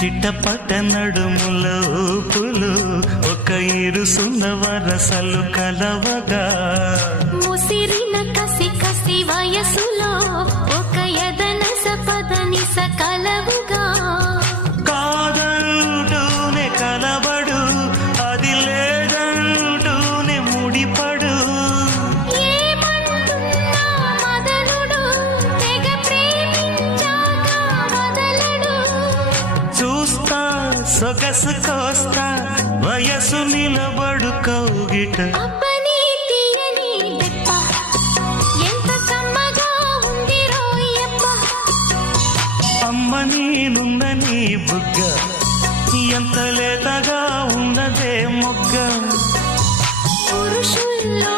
చిట్టపట నడుముల ఊపులు ఒక ఇరుసున్న వరసలు కలవగా ముసిరిన కసి కసి వయసులో ఒక యదనస పదనిస కలవుగా కాదంటూనే కలబడు అది లేదంటూనే ముడిపడు ఏమంటున్నా మదనుడు తెగ ప్రేమించాక వదలడు చూస్తా సొగసు కోస్తా వయసు నిలబడు కౌగిట అబ్బని తీయని దెబ్బ ఎంత కమ్మగా ఉంది రోయప్ప అమ్మ నేనుందని బుగ్గ ఎంత లేతగా ఉన్నదే మొగ్గ పురుషుల్లో